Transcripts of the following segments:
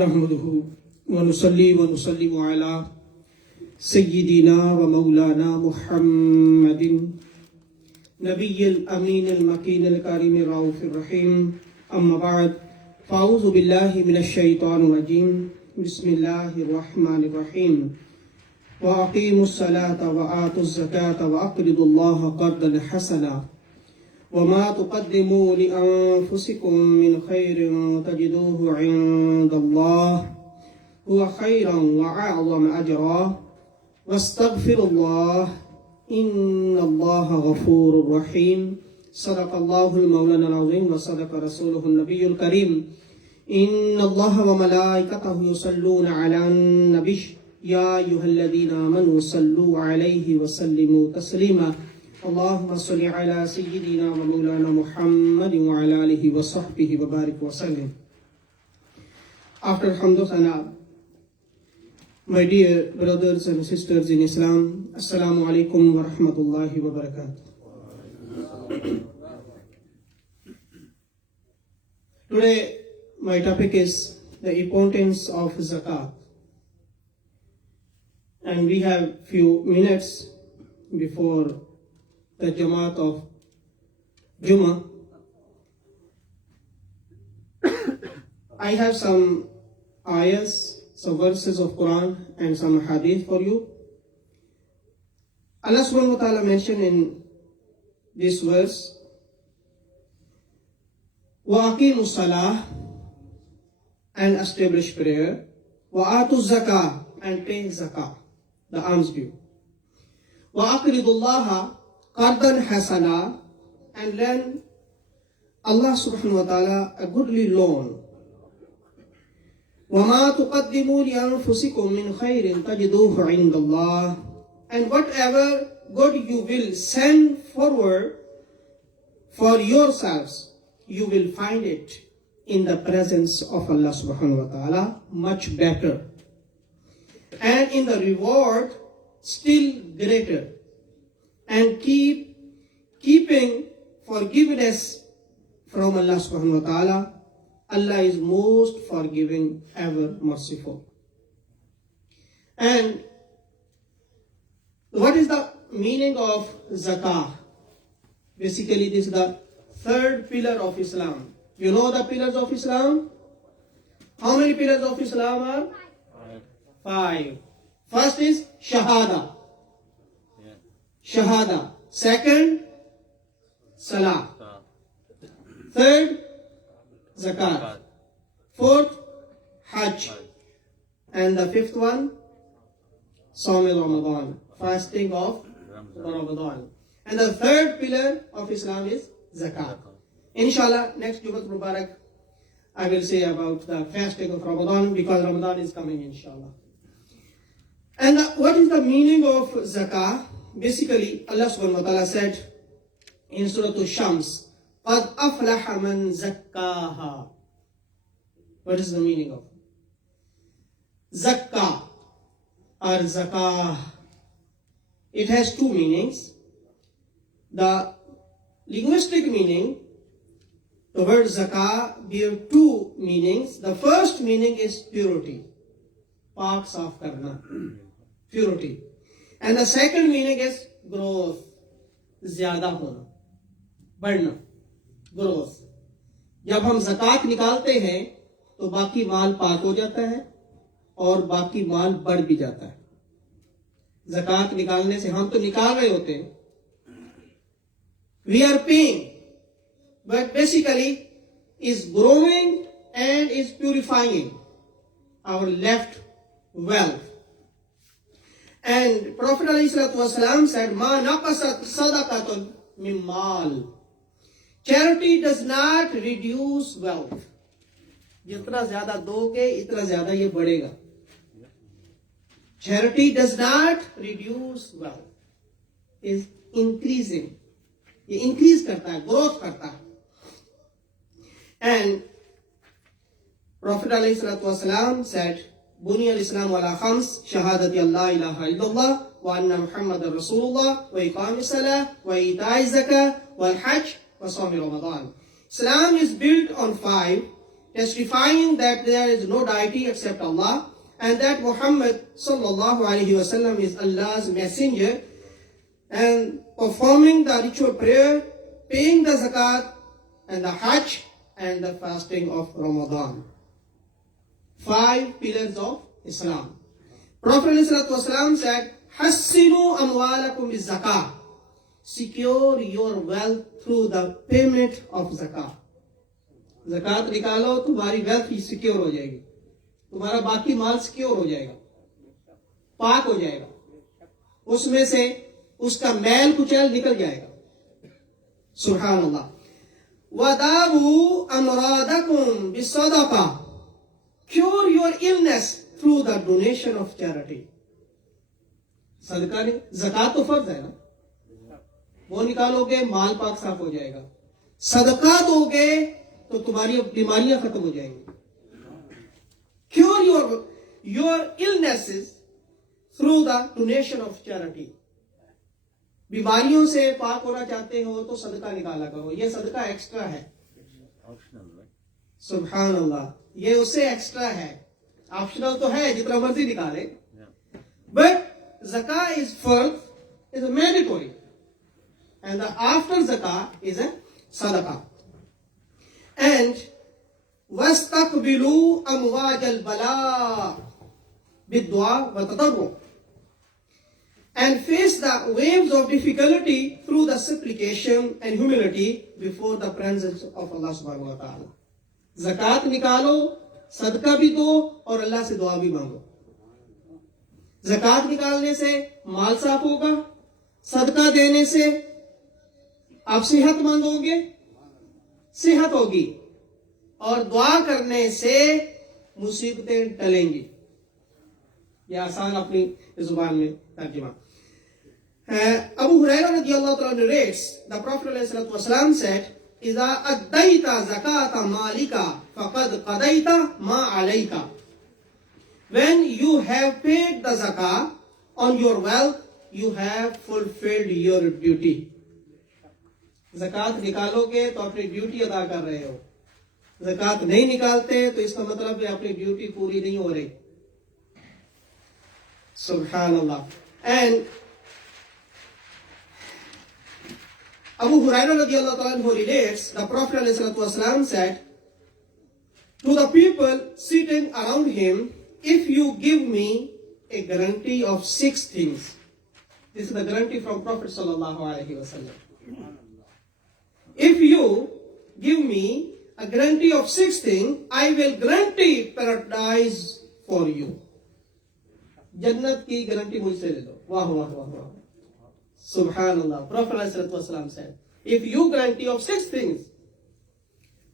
नहमदुहु व नुसल्ली व नुसल्लिमु अला सय्यिदिना व मौलाना मुहम्मदिन नबिय्यिल अमीनिल मकीनिल करीमिर रऊफिर रहीम अम्मा बाद फ़अऊज़ु बिल्लाहि मिनश शैतानिर रजीम बिस्मिल्लाहिर रहमानिर रहीम व अक़ीमुस सलाता व आतुज़ ज़काता व अक़रिदुल्लाह क़र्ज़न हसना वमा तुक़द्दिमू लिअन्फ़ुसिकुम मिन खैरिन तजिदूहु इन्दल्लाह हुवा खैरन व अअज़म अजरा वस्तग़फिरुल्लाह इन्नल्लाह गफ़ूरुर रहीम सदक़ल्लाहुल मौलानाल अज़ीम व सदक़ रसूलुहुन नबियुल करीम इन्नल्लाह व मलाइकतहु युसल्लूना अलन नबी या अय्युहल्लज़ीना आमनू सल्लू अलैहि व सल्लिमू तस्लीमा अल्लाहुम्मा सल्लि अला सय्यिदिना व मौलाना मुहम्मद व अला आलिहि व सहबिहि व बारिक व सल्लिम. After Alhamdulillah, my dear brothers and sisters in Islam, Assalamu alaikum wa rahmatullahi wa barakatuh. Today my topic is the importance of zakat, and we have few minutes before the Jamaat of Jummah. I have some ayahs, some verses of Quran and some hadith for you. Allah subhanahu wa ta'ala mentioned in this verse, وَأَقِيمُوا الصَّلَاةَ, and establish prayer, وَآتُوا الزَّكَاةَ, and pay zakah, the alms due, وَأَقْرِضُوا اللَّهَ قَرْضًا حَسَنًا, and lend Allah subhanahu wa ta'ala a goodly loan. وَمَا تُقَدِّمُوا لِأَنفُسِكُم مِّنْ خَيْرٍ تَجِدُوهُ عِندَ اللَّهِ, and whatever good you will send forward for yourselves, you will find it in the presence of Allah subhanahu wa ta'ala much better, and in the reward still greater. And keeping forgiveness from Allah subhanahu wa ta'ala. Allah is most forgiving, ever merciful. And what is the meaning of zakah? Basically, this is the third pillar of Islam. You know the pillars of Islam? How many pillars of Islam are? Five. First is Shahada. Shahada. Second, Salah. Third, Zakat. Fourth, Hajj. And the fifth one, Sawm Ramadan, fasting of Ramadan. And the third pillar of Islam is Zakat. Inshallah, next Jumat Mubarak, I will say about the fasting of Ramadan, because Ramadan is coming, inshallah. And what is the meaning of Zakah? Basically, Allah subhanahu wa ta'ala said in Surah Shams, قَدْ أَفْلَحَ مَنْ زَكَّاهَا. What is the meaning of Zakah or Zakah? It has two meanings. The linguistic meaning, the word Zakah bear two meanings. The first meaning is purity. Paak saaf karna. Purity. And the second meaning is growth. ज़्यादा होना, बढ़ना, growth. जब हम ज़कात निकालते हैं तो बाकी माल पाक हो जाता है और बाकी माल बढ़ भी जाता है. ज़कात निकालने से हम तो निकाल रहे होते हैं, we are paying, but basically is growing and is purifying our left wealth. And Prophet ﷺ said, مَا نَقَصَتْ صَدَقَةٌ مِّن مَّالٍ. Charity does not reduce wealth. जितना ज्यादा दोगे इतना ज्यादा ये बढ़ेगा. Charity does not reduce wealth. Is increasing. ये increase करता है, growth करता है. And Prophet ﷺ said, बुनी al-Islam ala khams, shahadati Allah ilaha illallah, wa anna Muhammadan Rasulullah, wa iqam salah, wa ita'i zakah, wal hajj, wa sawmi Ramadan. Islam is built on five, testifying that there is no deity except Allah and that Muhammad sallallahu alaihi wasallam is Allah's messenger, and performing the ritual prayer, paying the zakat and the hajj and the fasting of Ramadan. 5 pillars of Islam. Prophet ﷺ said, Hassinu amwalakum bis zakah. Secure your wealth through the payment of zakah. Zakat निकालो, तुम्हारी wealth ही secure हो जाएगी, तुम्हारा बाकी माल secure हो जाएगा, पाक हो जाएगा, उसमें से उसका मैल कुचैल निकल जाएगा. सुभान अल्लाह. वदाबू अमरादकुम बिस्सदका. Cure your illness through the donation of charity. सदका नहीं, ज़कात तो फर्ज है ना, वो निकालोगे माल पाक साफ हो जाएगा. सदका दोगे तो तुम्हारी बीमारियां खत्म हो जाएंगी. Cure your illnesses through the donation of charity. बीमारियों से पाक होना चाहते हो तो सदका निकाला करो. ये सदका एक्स्ट्रा है. सुभान अल्लाह. ये उससे एक्स्ट्रा है. ऑप्शनल तो है, जितना मर्जी निकाले, but zakah is first, is a mandatory, and the after zakah is a sadaqah. And wastaqbilu amwaj al-bala bid-du'a wa tadarru, and face the waves of difficulty through the supplication and humility before the presence of Allah subhanahu wa ta'ala. Zakat निकालो, सदका भी दो और अल्लाह से दुआ भी मांगो. ज़कात निकालने से माल साफ होगा, सदका देने से आप सेहत मांगोगे, सेहत होगी, और दुआ करने से मुसीबतें टलेंगी. यह आसान अपनी जुबान में तर्जुमा. Abu Hurairah radiallahu ta'ala narrates, the Prophet ﷺ said, إذا أديت زكاة مالك فقد قضيت ما عليك. When you have paid the zakah on your wealth, you have fulfilled your duty. ज़कात निकालोगे तो अपनी ड्यूटी अदा कर रहे हो. ज़कात नहीं निकालते तो इसका मतलब है अपनी ड्यूटी पूरी नहीं हो रही. सुभान अल्लाह. And Abu Hurairah radiallahu ta'ala anhu relates, the Prophet ﷺ said to the people sitting around him, if you give me a guarantee of 6 things. This is the guarantee from Prophet sallallahu alaihi wasallam. If you give me a guarantee of 6 things, I will guarantee paradise for you. Jannat ki guarantee mujhse le lo. Wah wah wah wah. Subhanallah. Prophet ﷺ said, if you guarantee of 6 things,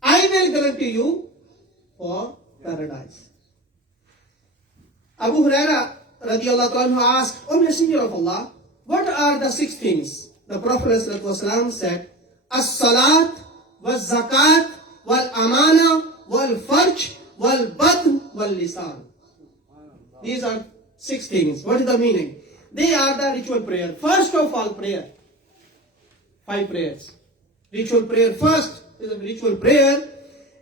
I will guarantee you for paradise. Abu Hurairah radiallahu anhu asked, O Messenger of Allah, what are the 6 things? The Prophet ﷺ said, As-salat, wal-zakat, wal-amana, wal-farj, wal-batn, wal-lisan. These are 6 things. What is the meaning? They are the ritual prayer. First of all, prayer. 5 prayers. Ritual prayer first is a ritual prayer,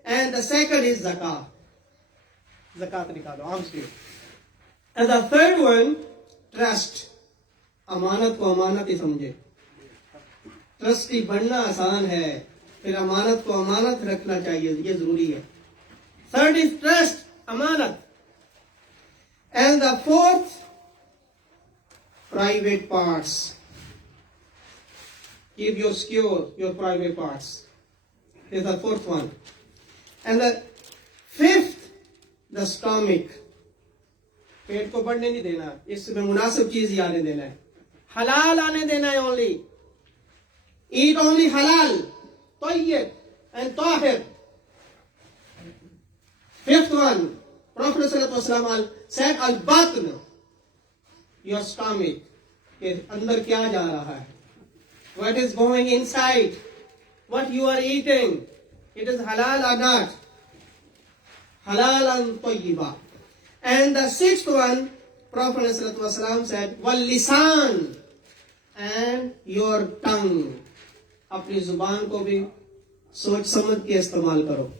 and the second is zakah. Zakat nikalo, alms give. And the third one, trust. अमानत को अमानत ही समझे. Trustee बनना आसान है, फिर अमानत को अमानत रखना चाहिए, ये जरूरी है. Third is trust, Amanat. And the fourth, private parts. Keep your secure your private parts. Is the fourth one. And the fifth, the stomach. पेट को बढ़ने नहीं देना, इसमें मुनासिब चीज ही आने देना है. हलाल आने देना है only. Eat only halal, tayyib and tahir. Fifth one, Prophet ﷺ said al-batn, your stomach. के अंदर क्या जा रहा है? What is going inside? What you are eating? It is halal or not? Halal and tayyiba. And the sixth one, Prophet ﷺ said, wal lisan, and your tongue. अपनी जुबान को भी सोच समझ के इस्तेमाल करो.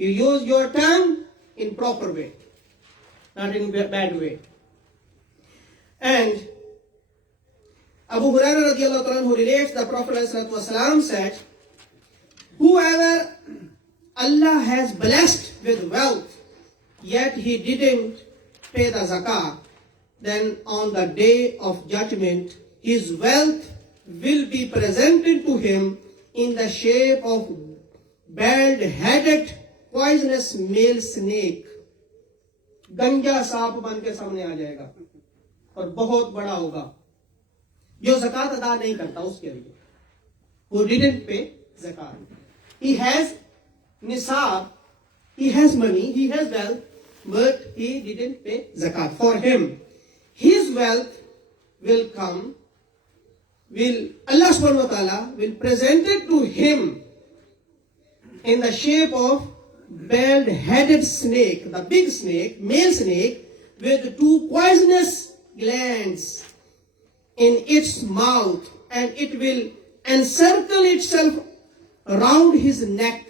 You use your tongue in proper way, not in bad way. And Abu Hurairah radiallahu ta'ala who relates, the Prophet ﷺ said, whoever Allah has blessed with wealth, yet he didn't pay the zakah, then on the day of judgment, his wealth will be presented to him in the shape of bald-headed poisonous male snake. गंजा सांप बन के सामने आ जाएगा और बहुत बड़ा होगा, जो ज़कात अदा नहीं करता उसके लिए, who didn't pay zakat. He has nisab, he has money, he has wealth, but he didn't pay zakat. For him, his wealth will come, Allah subhanahu wa ta'ala will present it to him in the shape of bald-headed snake, the big snake, male snake, with two poisonous glands in its mouth, and it will encircle itself around his neck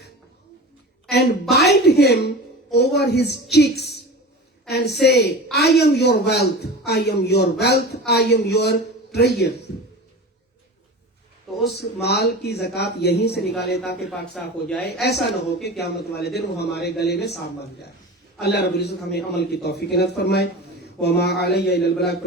and bite him over his cheeks and say, I am your wealth, I am your wealth, I am your treasure. तो उस माल की ज़कात यहीं से निकाले ताकि पाक साफ हो जाए, ऐसा न हो कि क़यामत वाले दिन वो हमारे गले में सांप बन जाए। अल्लाह रब्बुल इज़्ज़त हमें अमल की तौफीक इनायत फरमाए। वमा अलैया इल्लल बलाग।